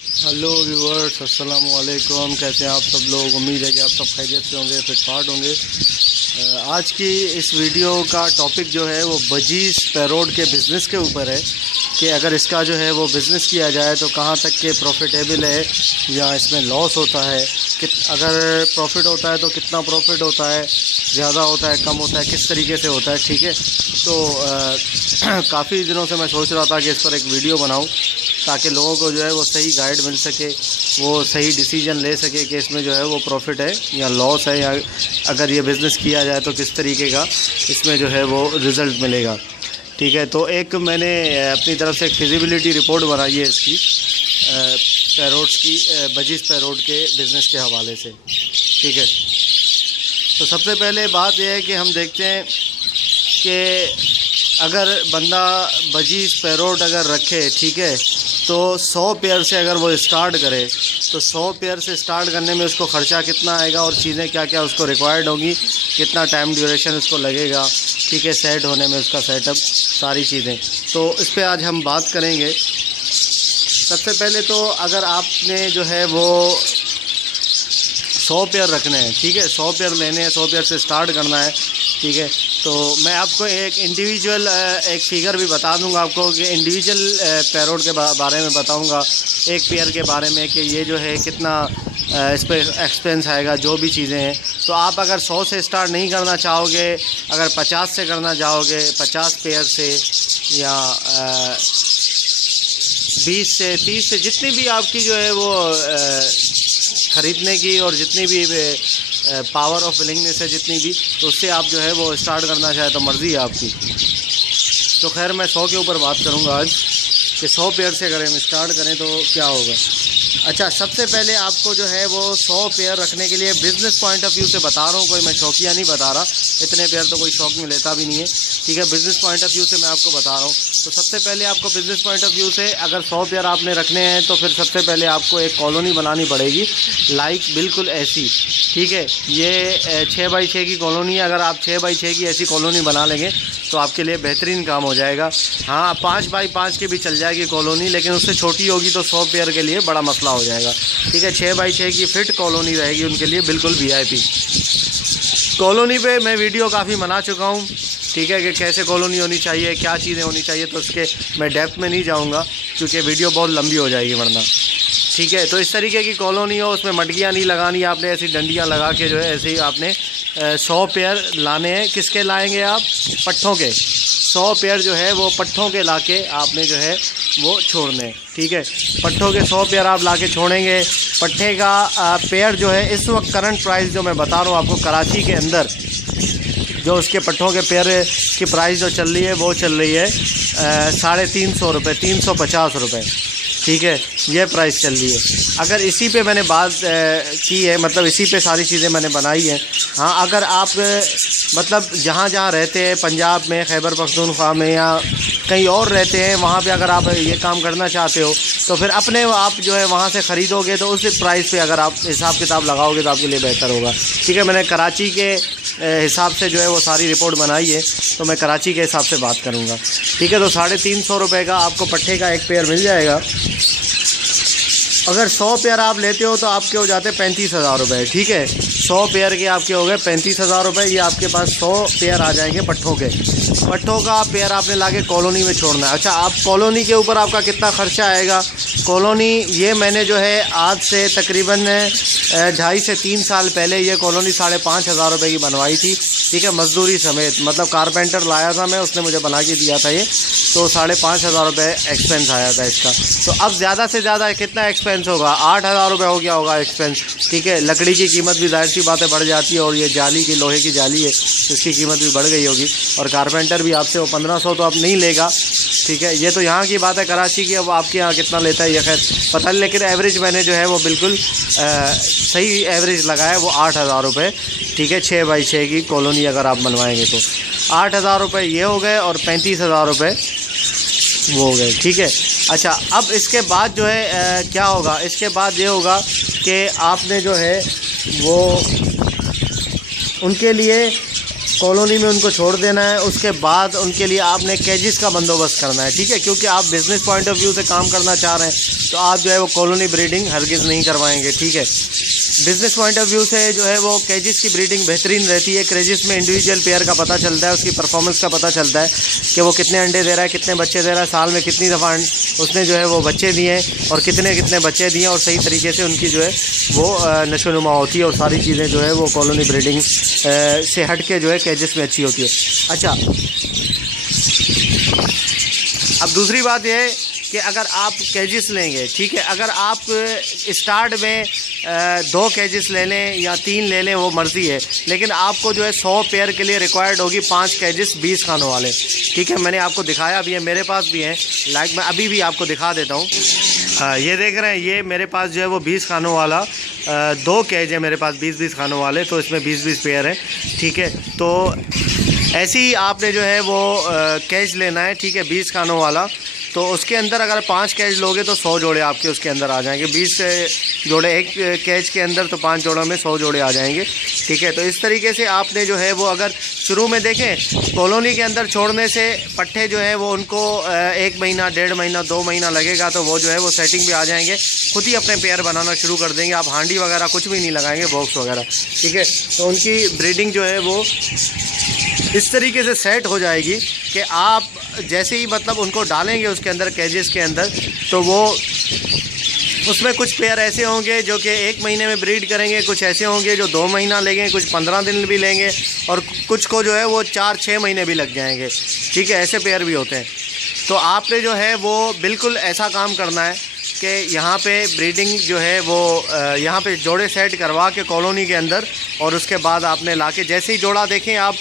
Hello viewers, अस्सलाम वालेकुम। कैसे हैं आप सब लोग? उम्मीद है कि आप सब खैरियत से होंगे, फिटफाट होंगे। आज की इस वीडियो का टॉपिक जो है वो बजीज़ पैरोड के बिज़नेस के ऊपर है कि अगर इसका जो है वो बिज़नेस किया जाए तो कहाँ तक के प्रॉफिटेबल है या इसमें लॉस होता है। अगर प्रॉफिट होता है तो कितना प्रॉफिट होता है, ज़्यादा होता है, कम होता है, किस तरीके से होता है। ठीक है, तो काफ़ी दिनों से मैं सोच रहा था कि इस पर एक वीडियो बनाऊं ताकि लोगों को जो है वो सही गाइड मिल सके, वो सही डिसीजन ले सके कि इसमें जो है वो प्रॉफिट है या लॉस है, या अगर ये बिज़नेस किया जाए तो किस तरीके का इसमें जो है वो रिज़ल्ट मिलेगा। ठीक है, तो एक मैंने अपनी तरफ से एक फिजिबिलिटी रिपोर्ट बनाई है इसकी पैरोड्स की, बजीज़ पैरोड के बिज़नेस के हवाले से। ठीक है, तो सबसे पहले बात यह है कि हम देखते हैं कि अगर बंदा बजीज़ पैरोड अगर रखे, ठीक है, तो 100 पेयर से अगर वो स्टार्ट करे तो 100 पेयर से स्टार्ट करने में उसको ख़र्चा कितना आएगा और चीज़ें क्या क्या उसको रिक्वायर्ड होगी, कितना टाइम ड्यूरेशन उसको लगेगा, ठीक है, सेट होने में उसका सेटअप, सारी चीज़ें। तो इस पर आज हम बात करेंगे। सबसे पहले तो अगर आपने जो है वो 100 पेयर रखने हैं, ठीक है, 100 पेयर लेने हैं, 100 पेयर से स्टार्ट करना है। ठीक है, तो मैं आपको एक इंडिविजुअल एक फ़िगर भी बता दूंगा आपको कि इंडिविजुअल पैरोड के बारे में बताऊंगा, एक पेयर के बारे में कि ये जो है कितना इस पर एक्सपेंस आएगा, जो भी चीज़ें हैं। तो आप अगर 100 से स्टार्ट नहीं करना चाहोगे, अगर 50 से करना चाहोगे, 50 पेयर से या 20 से 30 से, जितनी भी आपकी जो है वो ख़रीदने की और जितनी भी पावर ऑफ विलिंगनेस है जितनी भी, तो उससे आप जो है वो स्टार्ट करना चाहे तो मर्ज़ी है आपकी। तो खैर मैं 100 के ऊपर बात करूँगा आज कि 100 पेयर से अगर हम स्टार्ट करें तो क्या होगा। अच्छा, सबसे पहले आपको जो है वो 100 पेयर रखने के लिए बिज़नेस पॉइंट ऑफ व्यू से बता रहा हूँ, कोई मैं शौकिया नहीं बता रहा, इतने पेयर तो कोई शौक में लेता भी नहीं है। ठीक है, बिज़नेस पॉइंट ऑफ व्यू से मैं आपको बता रहा हूँ। तो सबसे पहले आपको बिज़नेस पॉइंट ऑफ व्यू से अगर 100 पेयर आपने रखने हैं तो फिर सबसे पहले आपको एक कॉलोनी बनानी पड़ेगी, लाइक बिल्कुल ऐसी। ठीक है, ये 6 बाई 6 की कॉलोनी है। अगर आप 6 बाई 6 की ऐसी कॉलोनी बना लेंगे तो आपके लिए बेहतरीन काम हो जाएगा। हाँ, 5 बाई 5 की भी चल जाएगी कॉलोनी, लेकिन उससे छोटी होगी तो 100 पेयर के लिए बड़ा मसला हो जाएगा। ठीक है, 6 बाई 6 की फिट कॉलोनी रहेगी उनके लिए, बिल्कुल VIP कॉलोनी पे मैं वीडियो काफ़ी बना चुका हूँ। ठीक है, कि कैसे कॉलोनी होनी चाहिए, क्या चीज़ें होनी चाहिए, तो उसके मैं डेप्थ में नहीं जाऊँगा क्योंकि वीडियो बहुत लंबी हो जाएगी वरना। ठीक है, तो इस तरीके की कॉलोनी हो, उसमें मटकियाँ नहीं लगानी आपने, ऐसी डंडियाँ लगा के जो है ऐसे ही आपने 100 पेयर लाने हैं। किसके लाएंगे आप? पट्ठों के। 100 पेयर जो है वो पट्ठों के लाके आपने जो है वो छोड़ने। ठीक है, पट्ठों के 100 पेयर आप लाके छोड़ेंगे। पट्ठे का पेयर जो है इस वक्त करंट प्राइस जो मैं बता रहा हूँ आपको, कराची के अंदर जो उसके पट्ठों के पेयर की प्राइस जो चल रही है वो चल रही है 350 रुपये, 350 रुपये। ठीक है, ये प्राइस चल रही है। अगर इसी पे मैंने बात की है, मतलब इसी पे सारी चीज़ें मैंने बनाई हैं। हाँ, अगर आप मतलब जहाँ जहाँ रहते हैं, पंजाब में, खैबर पख्तूनख्वा में या कहीं और रहते हैं, वहाँ पे अगर आप ये काम करना चाहते हो तो फिर अपने आप जो है वहाँ से ख़रीदोगे तो उस प्राइस पे अगर आप हिसाब किताब लगाओगे तो आपके लिए बेहतर होगा। ठीक है, मैंने कराची के हिसाब से जो है वो सारी रिपोर्ट बनाई है, तो मैं कराची के हिसाब से बात करूँगा। ठीक है, तो 350 रुपये का आपको पट्ठे का एक पेयर मिल जाएगा। अगर 100 पेयर आप लेते हो तो आपके हो जाते 35,000 रुपये। ठीक है, 100 पेयर के आपके हो गए 35,000 रुपये। ये आपके पास 100 पेयर आ जाएंगे पट्ठों के। पट्ठों का पेयर आपने लाके कॉलोनी में छोड़ना है। अच्छा, आप कॉलोनी के ऊपर आपका कितना ख़र्चा आएगा? कॉलोनी ये मैंने जो है आज से तकरीबन 2.5 से 3 साल पहले ये कॉलोनी 5,500 रुपये की बनवाई थी। ठीक है, मजदूरी समेत, मतलब कारपेंटर लाया था मैं, उसने मुझे बना के दिया था ये, तो 5,500 रुपये एक्सपेंस आया था इसका। तो अब ज़्यादा से ज़्यादा कितना एक्सपेंस होगा? 8,000 रुपये हो गया होगा एक्सपेंस। ठीक है, लकड़ी की कीमत भी जाहिर सी बातें बढ़ जाती है, और ये जाली की, लोहे की जाली है, इसकी कीमत भी बढ़ गई होगी। और कारपेंटर भी आपसे वो 1500 तो आप नहीं लेगा। ठीक है, ये तो यहाँ की बात है, कराची की। अब आपके यहाँ कितना लेता है ये खैर पता नहीं, लेकिन एवरेज मैंने जो है वो बिल्कुल सही एवरेज लगाया है, वो 8,000 रुपये। ठीक है, 6 बाई 6 की कॉलोनी अगर आप बनवाएंगे तो 8,000 रुपये ये हो गए और 35,000 रुपये वो हो गए। ठीक है, अच्छा, अब इसके बाद जो है क्या होगा? इसके बाद ये होगा कि आपने जो है वो उनके लिए कॉलोनी में उनको छोड़ देना है। उसके बाद उनके लिए आपने केजेस का बंदोबस्त करना है, ठीक है, क्योंकि आप बिज़नेस पॉइंट ऑफ व्यू से काम करना चाह रहे हैं तो आप जो है वो कॉलोनी ब्रीडिंग हरगिज़ नहीं करवाएंगे, ठीक है। बिज़नेस पॉइंट ऑफ व्यू से जो है वो केजेस की ब्रीडिंग बेहतरीन रहती है। केजेस में इंडिविजुअल पेयर का पता चलता है, उसकी परफॉर्मेंस का पता चलता है कि वो कितने अंडे दे रहा है, कितने बच्चे दे रहा है, साल में कितनी दफ़ा उसने जो है वो बच्चे दिए और कितने बच्चे दिए, और सही तरीके से उनकी जो है वो नशोनुमा होती है और सारी चीज़ें जो है वो कॉलोनी ब्रीडिंग से हट के जो है केजेस में अच्छी होती है। अच्छा, अब दूसरी बात यह है कि अगर आप केजेस लेंगे, ठीक है, अगर आप स्टार्ट में 2 केजेस ले लें या 3 ले लें वो मर्ज़ी है, लेकिन आपको जो है 100 पेयर के लिए रिक्वायर्ड होगी 5 केजेस 20 खानों वाले, ठीक है। मैंने आपको दिखाया भी है, मेरे पास भी हैं, लाइक मैं अभी भी आपको दिखा देता हूँ। ये देख रहे हैं, ये मेरे पास जो है वो 20 खानों वाला 2 केज है मेरे पास 20-20 खानों वाले, तो इसमें 20-20 पेयर हैं, ठीक है। तो ऐसे ही आपने जो है वो केज लेना है, ठीक है, 20 खानों वाला। तो उसके अंदर अगर 5 कैच लोगे तो 100 जोड़े आपके उसके अंदर आ जाएंगे। 20 जोड़े एक कैच के अंदर, तो 5 जोड़ों में 100 जोड़े आ जाएंगे, ठीक है। तो इस तरीके से आपने जो है वो, अगर शुरू में देखें कॉलोनी के अंदर छोड़ने से पट्ठे जो है वो उनको 1 महीना, 1.5 महीना, 2 महीना लगेगा, तो वो जो है वो सेटिंग पे आ जाएंगे, खुद ही अपने पेयर बनाना शुरू कर देंगे। आप हांडी वगैरह कुछ भी नहीं लगाएंगे, बॉक्स वगैरह, ठीक है। तो उनकी ब्रीडिंग जो है वो इस तरीके से सेट हो जाएगी कि आप जैसे ही मतलब उनको डालेंगे उसके अंदर, केजेस के अंदर, तो वो उसमें कुछ पेयर ऐसे होंगे जो कि 1 महीने में ब्रीड करेंगे, कुछ ऐसे होंगे जो 2 महीना लेंगे, कुछ 15 दिन भी लेंगे, और कुछ को जो है वो 4-6 महीने भी लग जाएंगे, ठीक है। ऐसे पेयर भी होते हैं। तो आपने जो है वो बिल्कुल ऐसा काम करना है कि यहाँ पे ब्रीडिंग जो है वो यहाँ पे जोड़े सेट करवा के कॉलोनी के अंदर, और उसके बाद आपने लाके जैसे ही जोड़ा देखें आप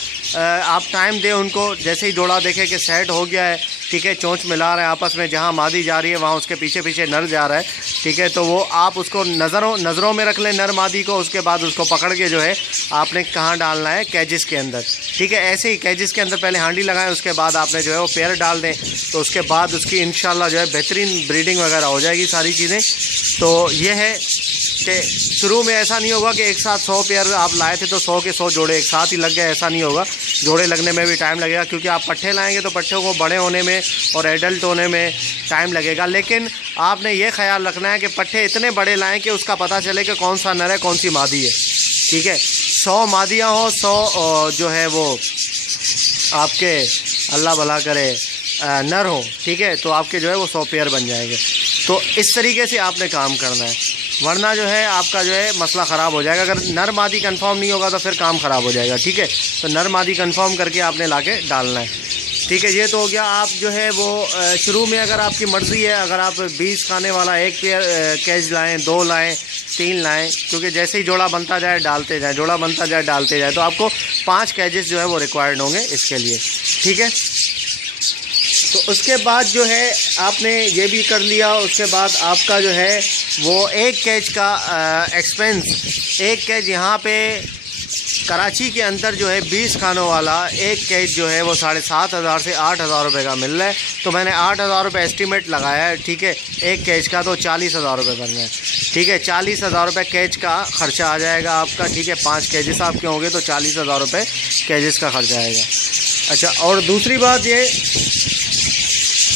टाइम दें उनको, जैसे ही जोड़ा देखें कि सेट हो गया है, ठीक है, चोंच मिला रहे हैं आपस में, जहाँ मादी जा रही है वहाँ उसके पीछे पीछे नर जा रहा है, ठीक है, तो वो आप उसको नज़रों में रख लें नर मादी को। उसके बाद उसको पकड़ के जो है आपने कहाँ डालना है, कैजेस के अंदर, ठीक है। ऐसे ही कैजेस के अंदर पहले हांडी लगाएं, उसके बाद आपने जो है वो पेयर डाल दें, तो उसके बाद उसकी इंशाल्लाह जो है बेहतरीन ब्रीडिंग वगैरह हो जाएगी सारी चीज़ें। तो ये है कि शुरू में ऐसा नहीं होगा कि एक साथ 100 पेयर आप लाए थे तो 100 के 100 जोड़े एक साथ ही लग गए, ऐसा नहीं होगा। जोड़े लगने में भी टाइम लगेगा, क्योंकि आप पट्ठे लाएंगे तो पट्ठों को बड़े होने में और एडल्ट होने में टाइम लगेगा। लेकिन आपने ये ख्याल रखना है कि पट्ठे इतने बड़े लाएं कि उसका पता चले कि कौन सा नर है, कौन सी मादी है, ठीक है। 100 मादियाँ हो, 100 जो है वो आपके अल्लाह भला करे नर हो, ठीक है, तो आपके जो है वो 100 पेयर बन जाएंगे। तो इस तरीके से आपने काम करना है, वरना जो है आपका जो है मसला ख़राब हो जाएगा। अगर नर मादी कंफर्म नहीं होगा तो फिर काम ख़राब हो जाएगा, ठीक है। तो नर मादी कंफर्म करके आपने लाके डालना है, ठीक है। ये तो हो गया। आप जो है वो शुरू में अगर आपकी मर्ज़ी है, अगर आप 20 खाने वाला 1 पेयर कैच लाएँ, 2 लाएँ, 3 लाएँ, क्योंकि जैसे ही जोड़ा बनता जाए डालते जाए, जोड़ा बनता जाए डालते जाए, तो आपको 5 कैजेस जो है वो रिक्वायर्ड होंगे इसके लिए, ठीक है। तो उसके बाद जो है आपने ये भी कर लिया, उसके बाद आपका जो है वो 1 कैच का एक्सपेंस, 1 कैच यहाँ पे कराची के अंदर जो है 20 खानों वाला 1 कैच जो है वो 7,500 से 8,000 रुपये का मिल रहा है। तो मैंने 8,000 रुपये एस्टीमेट लगाया है, ठीक है, 1 कैच का, तो 40,000 रुपये बन गए, ठीक है। 40,000 रुपये कैच का ख़र्चा आ जाएगा आपका, ठीक है। 5 कैजेस आपके होंगे तो 40,000 रुपये कैजेस का खर्चा आएगा। अच्छा, और दूसरी बात ये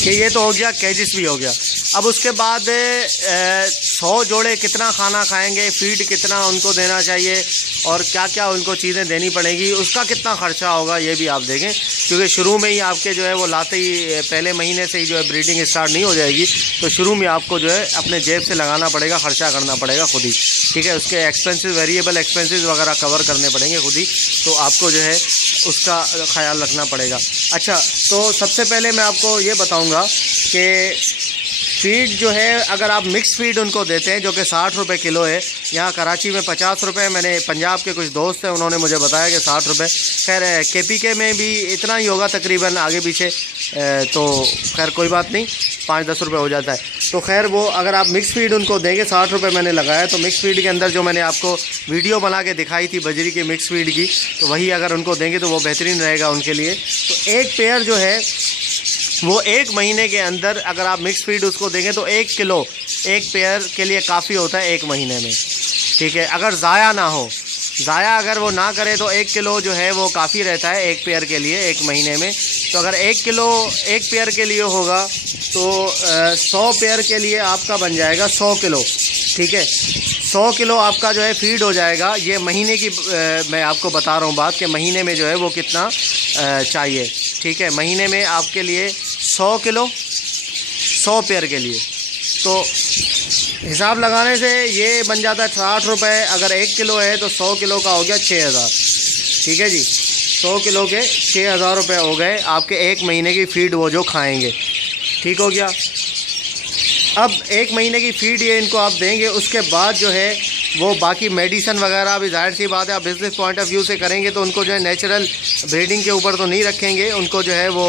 कि ये तो हो गया, कैजेस भी हो गया। अब उसके बाद 100 जोड़े कितना खाना खाएंगे, फीड कितना उनको देना चाहिए, और क्या क्या उनको चीज़ें देनी पड़ेंगी, उसका कितना ख़र्चा होगा ये भी आप देखें, क्योंकि शुरू में ही आपके जो है वो लाते ही पहले महीने से ही जो है ब्रीडिंग स्टार्ट नहीं हो जाएगी। तो शुरू में आपको जो है अपने जेब से लगाना पड़ेगा, ख़र्चा करना पड़ेगा खुद ही, ठीक है। उसके एक्सपेंसेस, वेरिएबल एक्सपेंसेस वगैरह कवर करने पड़ेंगे खुद ही, तो आपको जो है उसका ख्याल रखना पड़ेगा। अच्छा, तो सबसे पहले मैं आपको ये बताऊँगा कि फीड जो है अगर आप मिक्स फीड उनको देते हैं जो कि 60 रुपये किलो है, यहाँ कराची में 50 रुपये, मैंने पंजाब के कुछ दोस्त हैं उन्होंने मुझे बताया कि 60 रुपये, खैर KPK में भी इतना ही होगा तकरीबन, आगे पीछे, तो खैर कोई बात नहीं, 5-10 रुपये हो जाता है। तो खैर वो अगर आप मिक्स फीड उनको देंगे, 60 रुपये मैंने लगाया, तो मिक्स फीड के अंदर जो मैंने आपको वीडियो बना के दिखाई थी बजरी की मिक्स फीड की, तो वही अगर उनको देंगे तो वो बेहतरीन रहेगा उनके लिए। तो 1 पेयर जो है वो 1 महीने के अंदर अगर आप मिक्स फीड उसको देंगे तो 1 किलो 1 पेयर के लिए काफ़ी होता है 1 महीने में, ठीक है। अगर ज़ाया ना हो, ज़ाया अगर वो ना करे तो 1 किलो जो है वो काफ़ी रहता है एक पेयर के लिए 1 महीने में। तो अगर 1 किलो एक पेयर के लिए होगा तो 100 पेयर के लिए आपका बन जाएगा 100 किलो, ठीक है। 100 किलो आपका जो है फीड हो जाएगा। ये महीने की मैं आपको बता रहा हूँ बात कि महीने में जो है वो कितना चाहिए, ठीक है। महीने में आपके लिए 100 किलो 100 पेयर के लिए तो हिसाब लगाने से ये बन जाता है 60 रुपये। अगर 1 किलो है तो 100 किलो का हो गया 6000, ठीक है जी। 100 किलो के 6000 रुपये हो गए आपके 1 महीने की फ़ीड वो जो खाएंगे, ठीक हो गया। अब 1 महीने की फ़ीड ये इनको आप देंगे, उसके बाद जो है वो बाकी मेडिसन वगैरह भी ज़ाहिर सी बात है आप बिज़नेस पॉइंट ऑफ व्यू से करेंगे तो उनको जो है नेचुरल ब्रीडिंग के ऊपर तो नहीं रखेंगे, उनको जो है वो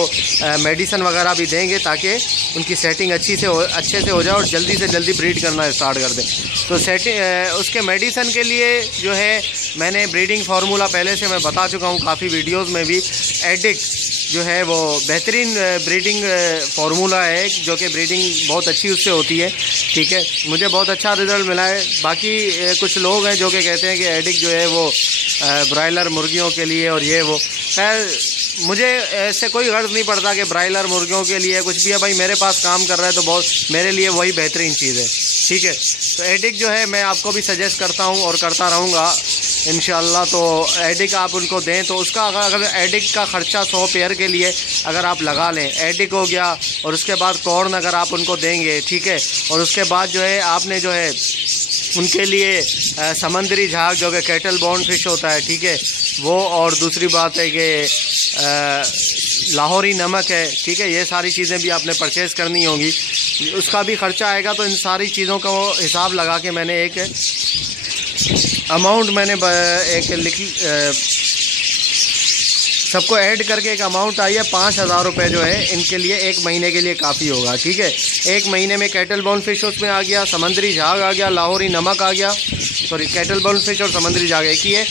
मेडिसन वगैरह भी देंगे ताकि उनकी सेटिंग अच्छे से हो जाए और जल्दी से जल्दी ब्रीड करना स्टार्ट कर दें। तो सेटिंग उसके मेडिसन के लिए जो है मैंने ब्रीडिंग फार्मूला पहले से मैं बता चुका हूँ काफ़ी वीडियोज़ में भी। एडिक्ट जो है वो बेहतरीन ब्रीडिंग फार्मूला है जो कि ब्रीडिंग बहुत अच्छी उससे होती है, ठीक है। मुझे बहुत अच्छा रिज़ल्ट मिला है। बाकी कुछ लोग हैं जो कि कहते हैं कि एडिक्ट जो है वो ब्रायलर मुर्गियों के लिए और ये वो, खैर मुझे ऐसे कोई गर्ज नहीं पड़ता कि ब्रायलर मुर्गियों के लिए कुछ भी है। भाई मेरे पास काम कर रहा है तो बहुत मेरे लिए वही बेहतरीन चीज़ है, ठीक है। तो एडिक्ट जो है मैं आपको भी सजेस्ट करता हूँ और करता रहूँगा इंशाल्लाह। तो एडिक आप उनको दें तो उसका अगर एडिक का ख़र्चा 100 पेयर के लिए अगर आप लगा लें, एडिक हो गया और उसके बाद कॉर्न अगर आप उनको देंगे, ठीक है। और उसके बाद जो है आपने जो है उनके लिए समंदरी झाग जो कि कैटल बॉन्ड फिश होता है, ठीक है वो, और दूसरी बात है कि लाहौरी नमक है, ठीक है। ये सारी चीज़ें भी आपने परचेज़ करनी होंगी, उसका भी ख़र्चा आएगा। तो इन सारी चीज़ों का वो हिसाब लगा के मैंने एक अमाउंट मैंने एक लिखी, सबको ऐड करके एक अमाउंट आई है 5000 रुपये जो है इनके लिए 1 महीने के लिए काफ़ी होगा, ठीक है। 1 महीने में कैटल बॉन फिश उसमें आ गया, समंदरी झाग आ गया, लाहौरी नमक आ गया, सॉरी कैटल बॉन फिश और समंदरी झाग एक ही है,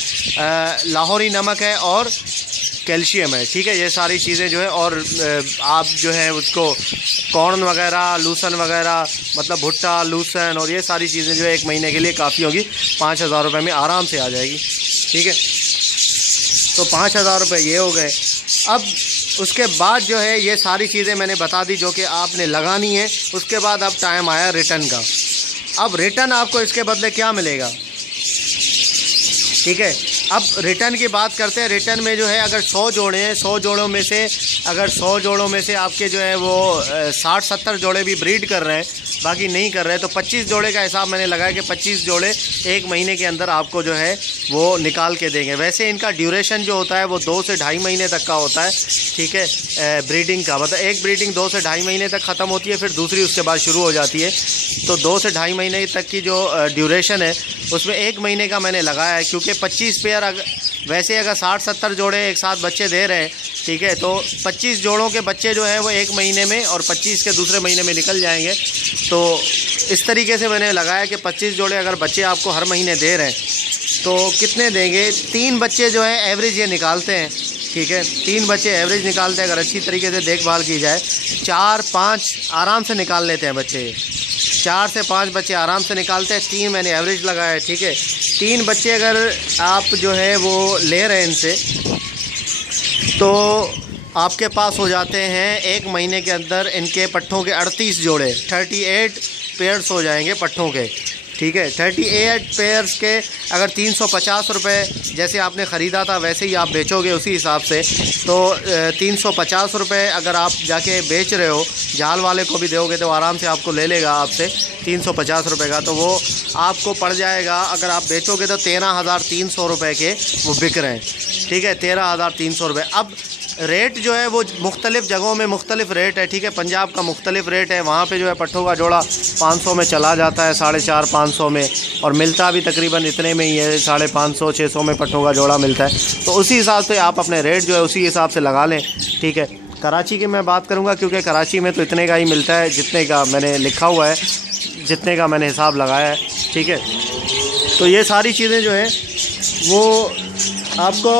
लाहौरी नमक है और कैल्शियम है, ठीक है। ये सारी चीज़ें जो है और आप जो है उसको कॉर्न वगैरह लूसन वगैरह मतलब भुट्टा लूसन और ये सारी चीज़ें जो है 1 महीने के लिए काफ़ी होगी। 5000 रुपये में आराम से आ जाएगी, ठीक है। तो 5000 रुपये ये हो गए। अब उसके बाद जो है ये सारी चीज़ें मैंने बता दी जो कि आपने लगानी है। उसके बाद अब टाइम आया रिटर्न का। अब रिटर्न आपको इसके बदले क्या मिलेगा, ठीक है। अब रिटर्न की बात करते हैं। रिटर्न में जो है अगर 100 जोड़े हैं, 100 जोड़ों में से अगर 100 जोड़ों में से आपके जो है वो 60-70 जोड़े भी ब्रीड कर रहे हैं, बाकी नहीं कर रहे हैं, तो 25 जोड़े का हिसाब मैंने लगाया कि 25 जोड़े 1 महीने के अंदर आपको जो है वो निकाल के देंगे। वैसे इनका ड्यूरेशन जो होता है वो 2 से ढाई महीने तक का होता है, ठीक है। ब्रीडिंग का मतलब एक ब्रीडिंग 2 से ढाई महीने तक ख़त्म होती है, फिर दूसरी उसके बाद शुरू हो जाती है। तो 2 से ढाई महीने तक की जो ड्यूरेशन है उसमें 1 महीने का मैंने लगाया है, क्योंकि 25 पेयर वैसे अगर 60-70 जोड़े एक साथ बच्चे दे रहे हैं, ठीक है, तो 25 जोड़ों के बच्चे जो है वो 1 महीने में और 25 के दूसरे महीने में निकल जाएंगे। तो इस तरीके से मैंने लगाया कि 25 जोड़े अगर बच्चे आपको हर महीने दे रहे हैं तो कितने देंगे। 3 बच्चे जो है एवरेज ये निकालते हैं, ठीक है। 3 बच्चे एवरेज निकालते हैं अगर अच्छी तरीके से देखभाल की जाए। 4-5 आराम से निकाल लेते हैं बच्चे, 4 से 5 बच्चे आराम से निकालते हैं। 3 मैंने एवरेज लगाया है, ठीक है। 3 बच्चे अगर आप जो है वो ले रहे हैं इनसे तो आपके पास हो जाते हैं 1 महीने के अंदर इनके पट्ठों के 38 जोड़े, 38 पेयर्स हो जाएंगे पट्ठों के, ठीक है। 38 पेयर्स के अगर 350 रुपये जैसे आपने ख़रीदा था वैसे ही आप बेचोगे उसी हिसाब से, तो 350 रुपये अगर आप जाके बेच रहे हो, जाल वाले को भी दोगे तो आराम से आपको ले लेगा आपसे 350 रुपये का, तो वो आपको पड़ जाएगा। अगर आप बेचोगे तो 13,300 रुपये के वो बिक रहे हैं, ठीक है, 13,300 रुपये। अब रेट जो है वो मुख्तलिफ़ जगहों में मुख्तलिफ़ रेट है, ठीक है। पंजाब का मुख्तलिफ़ रेट है, वहाँ पे जो है पट्ठों का जोड़ा 500 में चला जाता है, 450-500 में, और मिलता भी तकरीबन इतने में ही है, 550-600 में पट्ठों का जोड़ा मिलता है। तो उसी हिसाब से आप अपने रेट जो है उसी हिसाब से लगा लें, ठीक है। कराची की मैं बात करूँगा क्योंकि कराची में तो इतने का ही मिलता है जितने का मैंने लिखा हुआ है, जितने का मैंने हिसाब लगाया है, ठीक है। तो ये सारी चीज़ें जो हैं वो आपको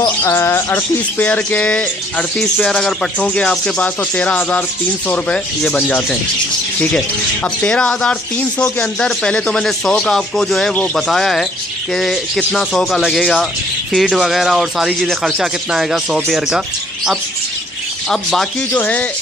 38 पेयर अगर पट्ठों के आपके पास तो 13,300 रुपये ये बन जाते हैं, ठीक ठीक है। अब 13,300 के अंदर पहले तो मैंने 100 का आपको जो है वो बताया है कि कितना 100 का लगेगा, फीड वगैरह और सारी चीज़ें, ख़र्चा कितना आएगा 100 पेयर का। अब बाकी जो है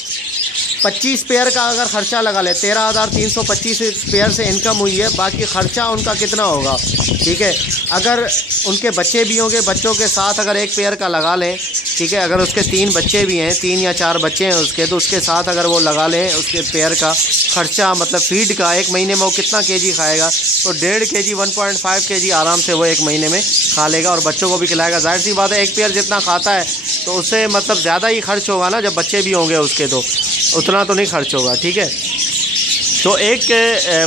25 पेयर का अगर ख़र्चा लगा ले, 13,325 पेयर से इनकम हुई है, बाकी ख़र्चा उनका कितना होगा, ठीक है। अगर उनके बच्चे भी होंगे, बच्चों के साथ अगर एक पेयर का लगा लें, ठीक है, अगर उसके 3 बच्चे भी हैं, 3 या 4 बच्चे हैं उसके, तो उसके साथ अगर वो लगा लें उसके पेयर का ख़र्चा, मतलब फ़ीड का, एक महीने में वो कितना केजी खाएगा, तो 1.5 केजी 1.5 केजी आराम से वो एक महीने में खा लेगा और बच्चों को भी खिलाएगा। जाहिर सी बात है, एक पेयर जितना खाता है तो उससे मतलब ज़्यादा ही खर्च होगा ना, जब बच्चे भी होंगे उसके तो उतना तो नहीं खर्च होगा, ठीक है। तो एक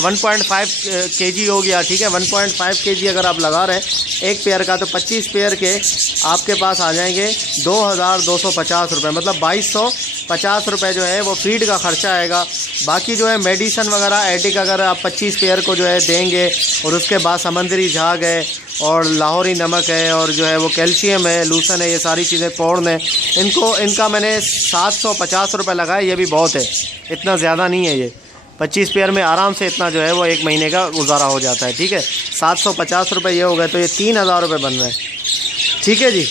1.5 केजी हो गया, ठीक है। 1.5 केजी अगर आप लगा रहे हैं एक पेयर का, तो 25 पेयर के आपके पास आ जाएंगे 2,250 रुपये, मतलब 2,250 रुपये जो है वो फीड का ख़र्चा आएगा। बाकी जो है मेडिसन वगैरह एटिक अगर आप 25 पेयर को जो है देंगे, और उसके बाद समंदरी झाग है और लाहौरी नमक है और जो है वो कैल्शियम है, लूसन है, ये सारी चीज़ें पौड़ हैं, इनका मैंने 750 रुपये लगाए। ये भी बहुत है, इतना ज़्यादा नहीं है। ये 25 पेयर में आराम से इतना जो है वो एक महीने का गुजारा हो जाता है, ठीक है। 750 रुपये ये हो गए, तो ये 3,000 रुपये बन रहे हैं, ठीक है जी।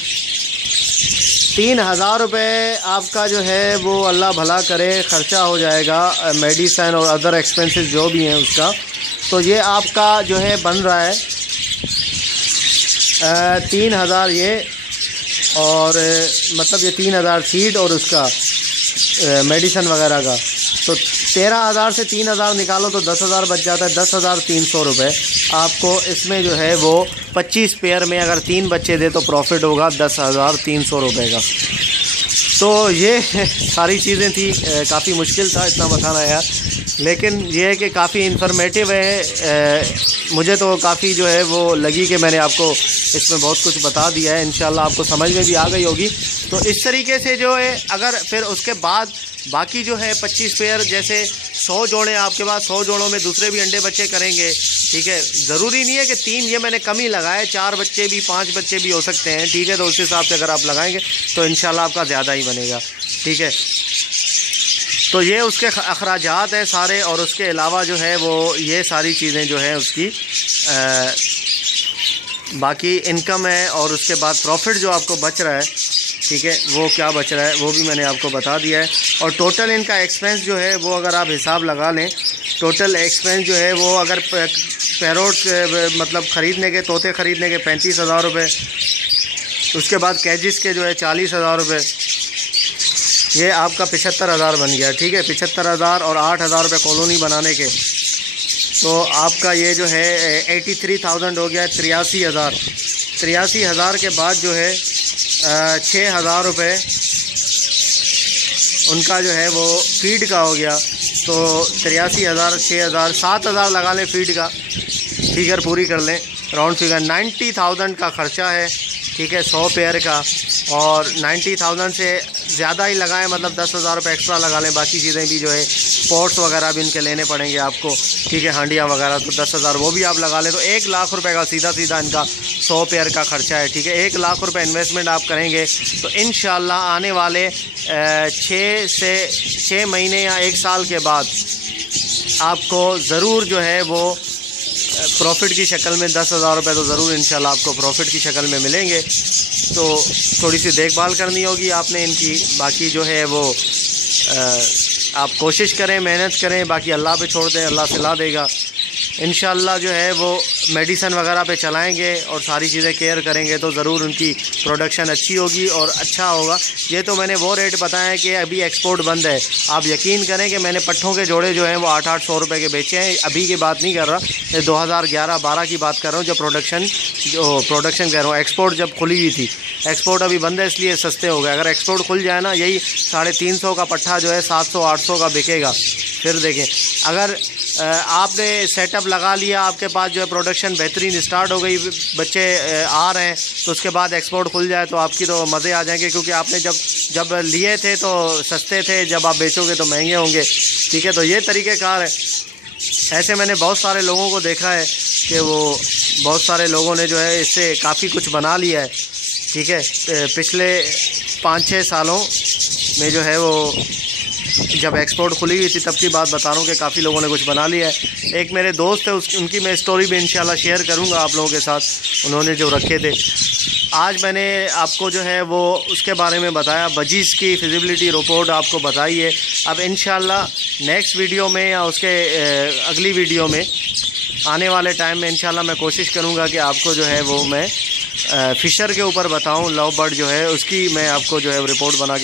3,000 रुपये आपका जो है वो अल्लाह भला करे ख़र्चा हो जाएगा, मेडिसन और अदर एक्सपेंसेस जो भी हैं उसका। तो ये आपका जो है बन रहा है 3,000 ये, और मतलब ये 3,000 फीड और उसका मेडिसन वगैरह का। तो 13,000 से 3,000 निकालो तो 10,000 बच जाता है। 10,300 रुपये आपको इसमें जो है वो 25 पेयर में अगर 3 बच्चे दे तो प्रॉफिट होगा 10,300 रुपये का। तो ये सारी चीज़ें थी, काफ़ी मुश्किल था इतना बताना यार, लेकिन ये है कि काफ़ी इन्फॉर्मेटिव है। मुझे तो काफ़ी जो है वो लगी कि मैंने आपको इसमें बहुत कुछ बता दिया है, इंशाल्लाह आपको समझ में भी आ गई होगी। तो इस तरीके से जो है, अगर फिर उसके बाद बाकी जो है 25 पेयर, जैसे 100 जोड़े आपके पास, 100 जोड़ों में दूसरे भी अंडे बच्चे करेंगे, ठीक है। ज़रूरी नहीं है कि 3, ये मैंने कम ही लगाए, 4 बच्चे भी 5 बच्चे भी हो सकते हैं, ठीक है। तो उस हिसाब से अगर आप लगाएंगे तो इंशाल्लाह आपका ज़्यादा ही बनेगा, ठीक है। तो ये उसके अखराजात हैं सारे, और उसके अलावा जो है वो ये सारी चीज़ें जो है उसकी बाकी इनकम है, और उसके बाद प्रॉफिट जो आपको बच रहा है, ठीक है, वो क्या बच रहा है वो भी मैंने आपको बता दिया है। और टोटल इनका एक्सपेंस जो है वो अगर आप हिसाब लगा लें, टोटल एक्सपेंस जो है वो अगर पैरोट मतलब ख़रीदने के, तोते ख़रीदने के 35,000 रुपये, उसके बाद कैजिस के जो है 40,000 रुपये, ये आपका 75,000 बन गया, ठीक है। 75,000 और 8,000 रुपये कॉलोनी बनाने के, तो आपका ये जो है 83,000 हो गया। 83,000 के बाद जो है 6,000 रुपये उनका जो है वो फीड का हो गया। तो 83,000, 6,000, 7,000 लगा लें फीड का, फिगर पूरी कर लें, राउंड फिगर 90,000 का ख़र्चा है, ठीक है, 100 पेयर का। और 90,000 से ज़्यादा ही लगाएं, मतलब 10,000 रुपये एक्स्ट्रा लगा लें। बाकी चीज़ें भी जो है पॉट्स वगैरह भी इनके लेने पड़ेंगे आपको, ठीक है, हांडियाँ वगैरह, तो 10,000 वो भी आप लगा लें। तो 1 लाख रुपए का सीधा इनका 100 पेयर का ख़र्चा है, ठीक है। 1 लाख रुपए इन्वेस्टमेंट आप करेंगे तो इंशाल्लाह आने वाले 6 महीने या 1 साल के बाद आपको ज़रूर जो है वो प्रॉफिट की शक्ल में 10,000 रुपये तो ज़रूर इंशाल्लाह आपको प्रॉफिट की शक्ल में मिलेंगे। तो थोड़ी सी देखभाल करनी होगी आपने इनकी, बाकी जो है वो आप कोशिश करें, मेहनत करें, बाकी अल्लाह पे छोड़ दें, अल्लाह सिला देगा इंशाल्लाह। जो है वो मेडिसन वगैरह पे चलाएंगे और सारी चीज़ें केयर करेंगे तो ज़रूर उनकी प्रोडक्शन अच्छी होगी और अच्छा होगा। ये तो मैंने वो रेट बताया है कि अभी एक्सपोर्ट बंद है। आप यकीन करें कि मैंने पट्ठों के जोड़े जो हैं वो 800-800 रुपये के बेचे हैं। अभी की बात नहीं कर रहा, 2011-12 की बात कर रहा हूँ, जब प्रोडक्शन कह रहा हूँ, एक्सपोर्ट जब खुली हुई थी। एक्सपोर्ट अभी बंद है इसलिए सस्ते हो गए। अगर एक्सपोर्ट खुल जाए ना, यही 350 का पट्ठा जो है 700-800 का बिकेगा। फिर देखें, अगर आपने सेटअप लगा लिया, आपके पास जो है प्रोडक्शन बेहतरीन स्टार्ट हो गई, बच्चे आ रहे हैं, तो उसके बाद एक्सपोर्ट खुल जाए तो आपकी तो मज़े आ जाएंगे, क्योंकि आपने जब लिए थे तो सस्ते थे, जब आप बेचोगे तो महंगे होंगे, ठीक है। तो ये तरीक़ेकार है। ऐसे मैंने बहुत सारे लोगों को देखा है कि वो बहुत सारे लोगों ने जो है इससे काफ़ी कुछ बना लिया है, ठीक है। पिछले 5-6 सालों में जो है वो जब एक्सपोर्ट खुली हुई थी तब की बात बता रहा हूँ कि काफ़ी लोगों ने कुछ बना लिया है। एक मेरे दोस्त है, उनकी मैं स्टोरी भी इंशाल्लाह शेयर करूँगा आप लोगों के साथ, उन्होंने जो रखे थे। आज मैंने आपको जो है वो उसके बारे में बताया, बजीज़ की फिजिबिलिटी रिपोर्ट आपको बताई है। अब इंशाल्लाह नेक्स्ट वीडियो में या उसके अगली वीडियो में आने वाले टाइम में इंशाल्लाह मैं कोशिश करूँगा कि आपको जो है वो मैं फ़िशर के ऊपर बताऊँ, लव बर्ड जो है उसकी मैं आपको जो है रिपोर्ट बना के